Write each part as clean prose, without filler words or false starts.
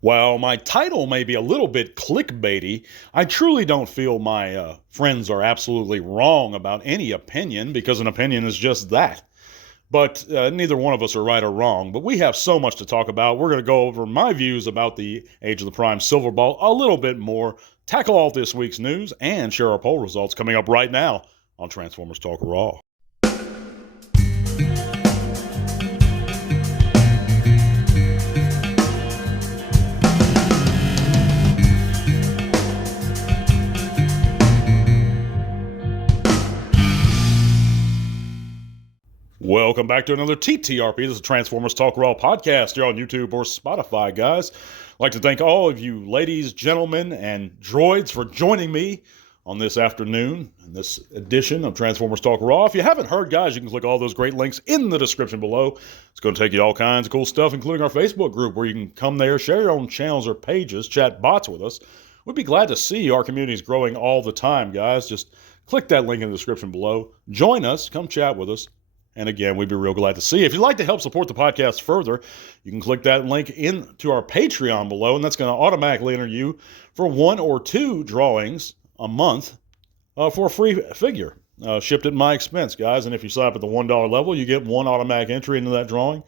While my title may be a little bit clickbaity, I truly don't feel my friends are absolutely wrong about any opinion, because an opinion is just that. But neither one of us are right or wrong. But we have so much to talk about. We're going to go over my views about the Age of the Prime Silverbolt a little bit more, tackle all this week's news, and share our poll results coming up right now on Transformers Talk Raw. Welcome back to another TTRP. This is Transformers Talk Raw podcast. You're on YouTube or Spotify, guys. I'd like to thank all of you ladies, gentlemen, and droids for joining me on this afternoon in this edition of Transformers Talk Raw. If you haven't heard, guys, you can click all those great links in the description below. It's going to take you all kinds of cool stuff, including our Facebook group, where you can come there, share your own channels or pages, chat bots with us. We'd be glad to see you. Our community is growing all the time, guys. Just click that link in the description below. Join us. Come chat with us. And again, we'd be real glad to see you. If you'd like to help support the podcast further, you can click that link into our Patreon below, and that's going to automatically enter you for one or two drawings a month for a free figure, shipped at my expense, guys. And if you sign up at the $1 level, you get one automatic entry into that drawing.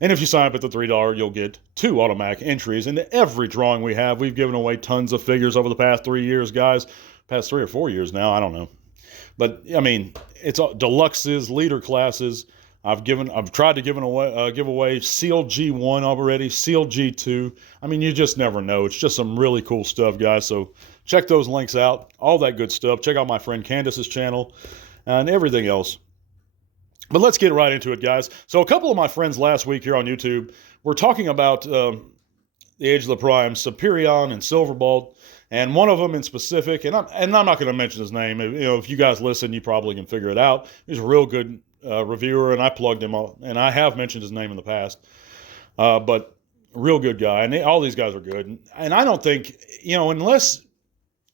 And if you sign up at the $3, you'll get two automatic entries into every drawing we have. We've given away tons of figures over the past 3 years, guys. Past 3 or 4 years now, I don't know. But I mean, it's deluxes, leader classes. I've tried to give away sealed G1 already, sealed G2. I mean, you just never know. It's just some really cool stuff, guys. So check those links out, all that good stuff. Check out my friend Candice's channel and everything else. But let's get right into it, guys. So a couple of my friends last week here on YouTube were talking about the Age of the Prime, Superion and Silverbolt. And one of them in specific, and I'm not going to mention his name. If you guys listen, you probably can figure it out. He's a real good reviewer, and I plugged him up, and I have mentioned his name in the past. But real good guy, and all these guys are good. And I don't think, unless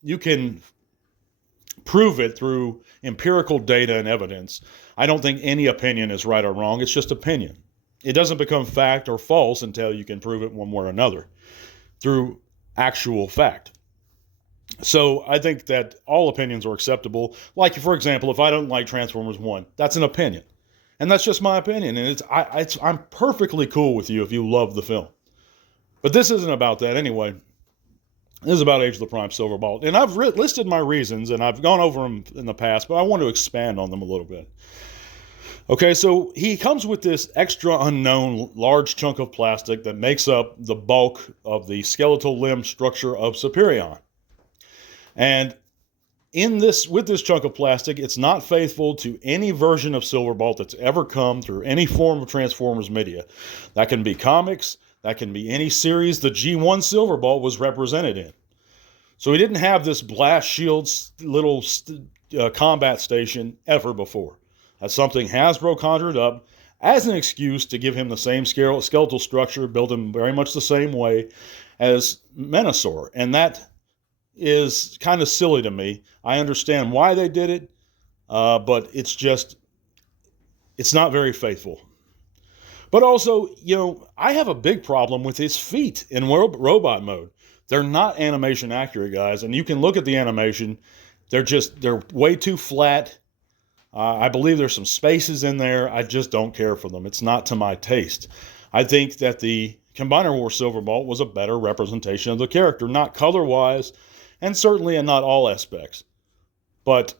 you can prove it through empirical data and evidence, I don't think any opinion is right or wrong. It's just opinion. It doesn't become fact or false until you can prove it one way or another through actual fact. So I think that all opinions are acceptable. Like, for example, if I don't like Transformers 1, that's an opinion. And that's just my opinion. And I'm perfectly cool with you if you love the film. But this isn't about that anyway. This is about Age of the Prime Silverbolt. And I've listed my reasons, and I've gone over them in the past, but I want to expand on them a little bit. Okay, so he comes with this extra unknown large chunk of plastic that makes up the bulk of the skeletal limb structure of Superion. And with this chunk of plastic, it's not faithful to any version of Silverbolt that's ever come through any form of Transformers media. That can be comics, that can be any series the G1 Silverbolt was represented in. So he didn't have this blast shield little combat station ever before. That's something Hasbro conjured up as an excuse to give him the same skeletal structure, built in very much the same way as Menasor. And that is kind of silly to me. I understand why they did it, but it's not very faithful. But also, I have a big problem with his feet in robot mode. They're not animation accurate, guys, and you can look at the animation. They're way too flat. I believe there's some spaces in there. I just don't care for them. It's not to my taste. I think that the Combiner War Silverbolt was a better representation of the character, not color-wise, and certainly in not all aspects. But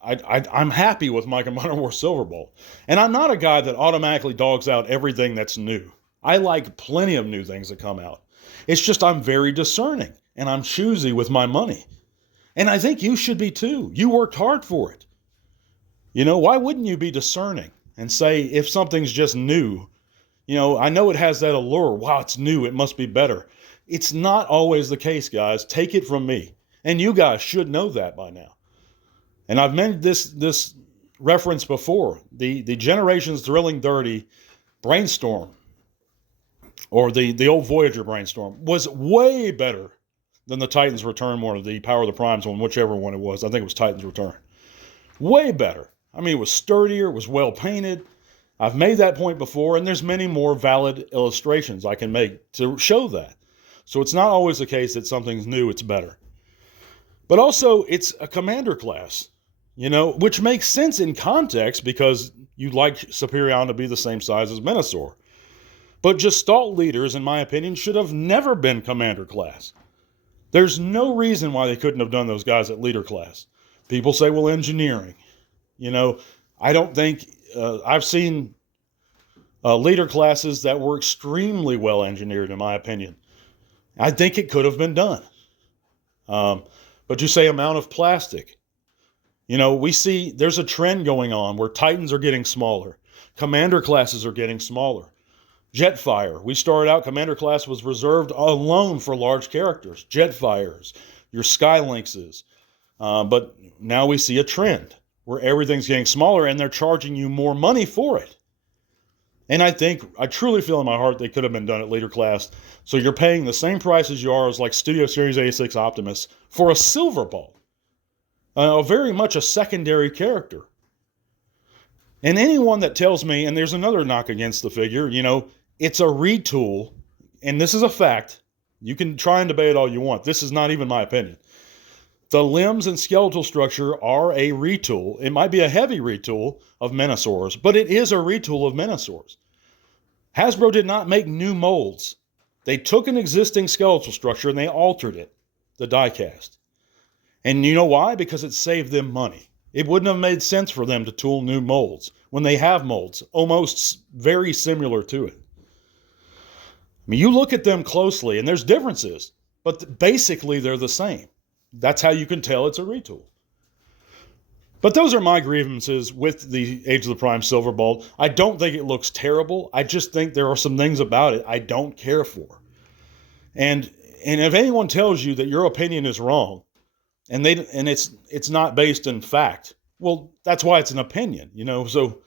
I'm happy with my Combiner War Silverbolt. And I'm not a guy that automatically dogs out everything that's new. I like plenty of new things that come out. It's just I'm very discerning, and I'm choosy with my money. And I think you should be too. You worked hard for it. Why wouldn't you be discerning and say if something's just new? I know it has that allure. Wow, it's new. It must be better. It's not always the case, guys. Take it from me. And you guys should know that by now. And I've made this reference before. The Generations Thrilling Dirty Brainstorm, or the old Voyager Brainstorm, was way better than the Titans Return one, or the Power of the Primes one, whichever one it was. I think it was Titans Return. Way better. I mean, it was sturdier, it was well painted. I've made that point before, and there's many more valid illustrations I can make to show that. So it's not always the case that something's new, it's better. But also, it's a commander class, which makes sense in context because you'd like Superion to be the same size as Menasor. But Gestalt leaders, in my opinion, should have never been commander class. There's no reason why they couldn't have done those guys at leader class. People say, well, engineering. I don't think, I've seen leader classes that were extremely well engineered, in my opinion. I think it could have been done. But you say amount of plastic. We see there's a trend going on where Titans are getting smaller. Commander classes are getting smaller. Jetfire. We started out, Commander class was reserved alone for large characters. Jetfires, your Skylynxes. But now we see a trend where everything's getting smaller and they're charging you more money for it. And I truly feel in my heart they could have been done at leader class. So you're paying the same price as you are as like Studio Series 86 Optimus for a Silverbolt. Very much a secondary character. And anyone that tells me, and there's another knock against the figure, it's a retool, and this is a fact. You can try and debate all you want. This is not even my opinion. The limbs and skeletal structure are a retool. It might be a heavy retool of Menasors, but it is a retool of Menasors. Hasbro did not make new molds. They took an existing skeletal structure and they altered it, the die-cast. And you know why? Because it saved them money. It wouldn't have made sense for them to tool new molds when they have molds almost very similar to it. I mean, you look at them closely and there's differences, but basically they're the same. That's how you can tell it's a retool. But those are my grievances with the Age of the Prime Silverbolt. I don't think it looks terrible. I just think there are some things about it I don't care for. And if anyone tells you that your opinion is wrong, and it's not based in fact, well, that's why it's an opinion, So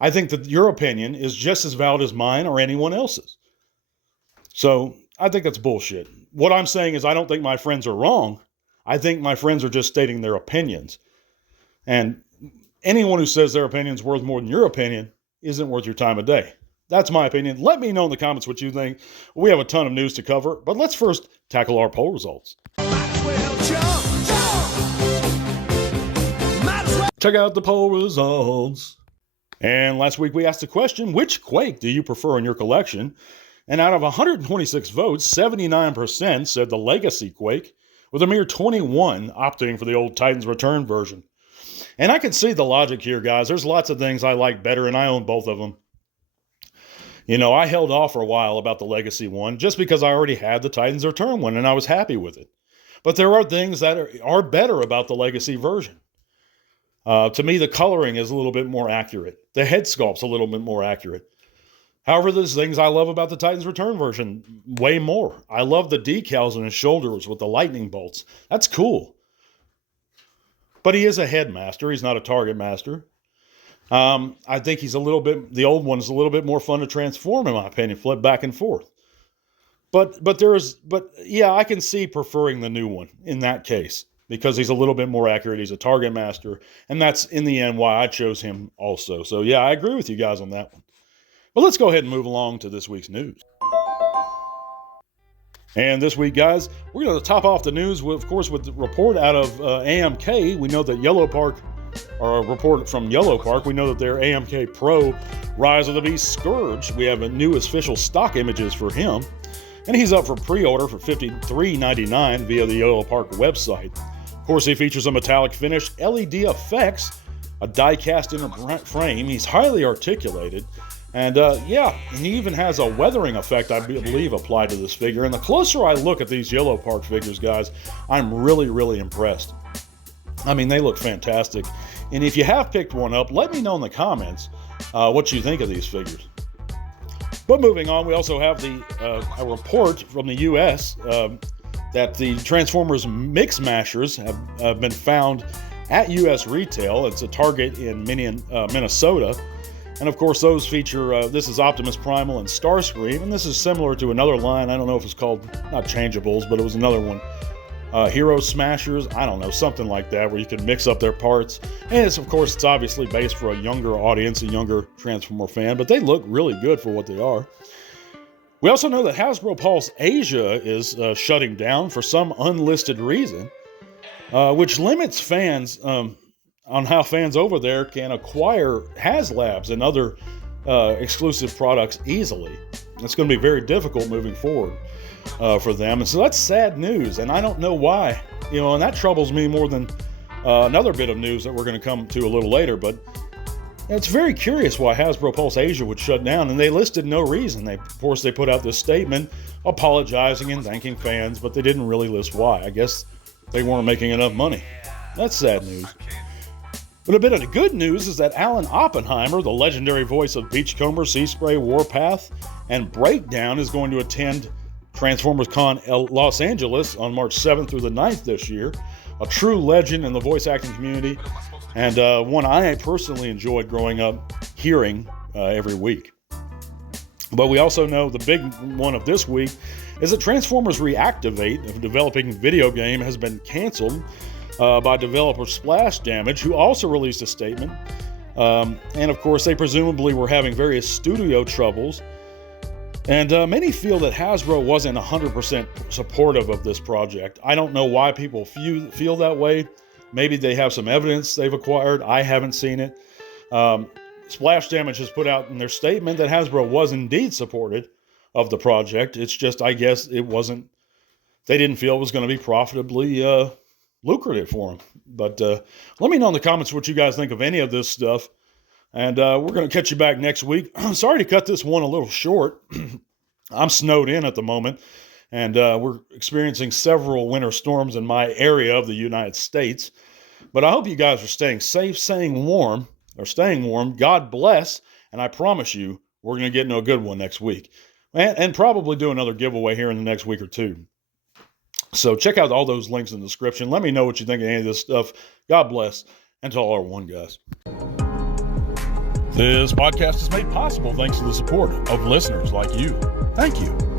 I think that your opinion is just as valid as mine or anyone else's. So I think that's bullshit. What I'm saying is I don't think my friends are wrong. I think my friends are just stating their opinions. And anyone who says their opinion's worth more than your opinion isn't worth your time of day. That's my opinion. Let me know in the comments what you think. We have a ton of news to cover, but let's first tackle our poll results. Check out the poll results. And last week we asked the question, which Quake do you prefer in your collection? And out of 126 votes, 79% said the Legacy Quake, with a mere 21 opting for the old Titans Return version. And I can see the logic here, guys. There's lots of things I like better, and I own both of them. I held off for a while about the Legacy one, just because I already had the Titans Return one, and I was happy with it. But there are things that are better about the Legacy version. To me, the coloring is a little bit more accurate. The head sculpt's a little bit more accurate. However, there's things I love about the Titans Return version way more. I love the decals on his shoulders with the lightning bolts. That's cool. But he is a headmaster. He's not a target master. I think the old one's a little bit more fun to transform, in my opinion, flip back and forth. But yeah, I can see preferring the new one in that case, because he's a little bit more accurate. He's a target master. And that's, in the end, why I chose him also. So yeah, I agree with you guys on that one. But let's go ahead and move along to this week's news. And this week, guys, we're going to top off the news, with the report out of AMK. We know that a report from Yellow Park, we know that their AMK Pro Rise of the Beast Scourge, we have new official stock images for him. And he's up for pre-order for $53.99 via the Yellow Park website. Of course, he features a metallic finish, LED effects, a die-cast inner frame. He's highly articulated. And and he even has a weathering effect, I believe, applied to this figure. And the closer I look at these Yellow Park figures, guys, I'm really, really impressed. I mean, they look fantastic. And if you have picked one up, let me know in the comments what you think of these figures. But moving on, we also have a report from the U.S. That the Transformers Mix Mashers have been found at U.S. retail. It's a Target in Minnesota. And of course, those feature, this is Optimus Primal and Starscream, and this is similar to another line. I don't know if it's called, not Changeables, but it was another one. Hero Smashers, I don't know, something like that, where you can mix up their parts. And it's obviously based for a younger audience, a younger Transformer fan, but they look really good for what they are. We also know that Hasbro Pulse Asia is shutting down for some unlisted reason, which limits fans on how fans over there can acquire HasLabs and other exclusive products easily. It's going to be very difficult moving forward for them. And so that's sad news, and I don't know why. And that troubles me more than another bit of news that we're going to come to a little later, but it's very curious why Hasbro Pulse Asia would shut down, and they listed no reason. Of course, they put out this statement apologizing and thanking fans, but they didn't really list why. I guess they weren't making enough money. That's sad news. But a bit of the good news is that Alan Oppenheimer, the legendary voice of Beachcomber, Seaspray, Warpath, and Breakdown, is going to attend Transformers Con Los Angeles on March 7th through the 9th this year. A true legend in the voice acting community, and one I personally enjoyed growing up hearing every week. But we also know the big one of this week is that Transformers Reactivate, a developing video game, has been canceled by developer Splash Damage, who also released a statement. And of course, they presumably were having various studio troubles. And many feel that Hasbro wasn't 100% supportive of this project. I don't know why people feel that way. Maybe they have some evidence they've acquired. I haven't seen it. Splash Damage has put out in their statement that Hasbro was indeed supportive of the project. It's just, I guess, they didn't feel it was going to be profitably lucrative for them. But let me know in the comments what you guys think of any of this stuff. And we're going to catch you back next week. Sorry to cut this one a little short. I'm snowed in at the moment, and we're experiencing several winter storms in my area of the United States. But I hope you guys are staying safe, staying warm. God bless, and I promise you we're going to get into a good one next week. And probably do another giveaway here in the next week or two. So check out all those links in the description. Let me know what you think of any of this stuff. God bless, and to all our one guys. This podcast is made possible thanks to the support of listeners like you. Thank you.